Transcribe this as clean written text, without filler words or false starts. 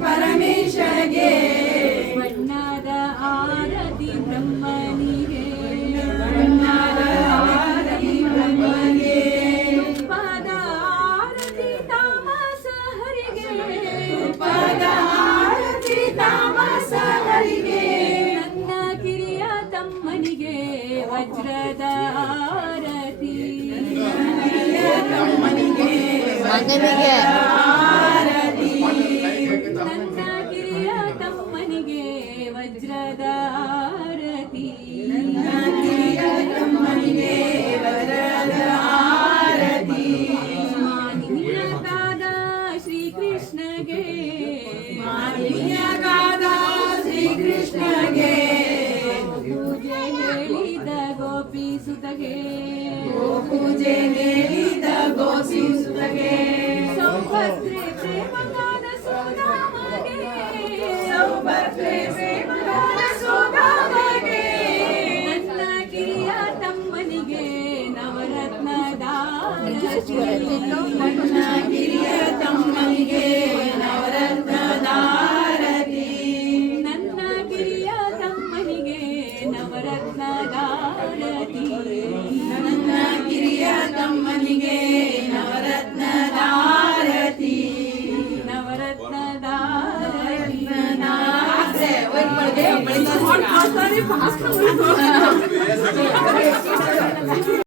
ಪರಮೇಶಗೆ ಬಣ್ಣದ ಆರತಿ ಬ್ರಹ್ಮನಿಗೆ ಬಣ್ಣದ ಆರತಿ ಬ್ರಹ್ಮನಿಗೆ ಪದ ಆರತಿ ತಾಮಸ ಹರಿಗೆ ಪದ ಆರತಿ ತಾಮಸ ಹರಿಗೆ ನನ್ನ ಕಿರಿಯ ತಮ್ಮನಿಗೆ ವಜ್ರದ ಆರತಿ ತಮ್ಮನಿಗೆ ಮಗನಿಗೆ ಆರತಿ ನನ್ನ ಕಿರಿಯ ತಮ್ಮನಿಗೆ ವಜ್ರದ ಆರತಿ ನನ್ನ ಕಿರಿಯ ತಮ್ಮನಿಗೆ ವಜ್ರದ ಆರತಿ ಮಾನಿನಿಯಕಾದ ಶ್ರೀಕೃಷ್ಣಗೆ ಮಾನಿನಿಯಕಾದ ಶ್ರೀಕೃಷ್ಣಗೆ ಪೂಜೆ ಹೇಳಿದ ಗೋಪಿಸುತಗೆ ಪೂಜೆ ಹೇಳಿದ ಗೋಪಿಸುತಗೆ ಸೌಭದ್ರೆ ಪ್ರೇಮಗಾದ ಸುಧಾಮಗೆ ಸೌಭದ್ರೆ ಪ್ರೇಮಗಾದ ಸುಧಾಮಗೆ ನನ್ನ ಕಿರಿಯ ತಮ್ಮನಿಗೆ ನವರತ್ನದ ನನ್ನ ಕಿರಿಯ ತಮ್ಮನಿಗೆ ನವರತ್ನದ ಆರತಿ ನನ್ನ ಕಿರಿಯ ತಮ್ಮನಿಗೆ ನವರತ್ನದ ಆರತಿ ನನ್ನ ಕಿರಿಯ ತಮ್ಮನಿಗೆ ನವರತ್ನದ ಆರತಿ ನವರತ್ನದ ಆರತಿ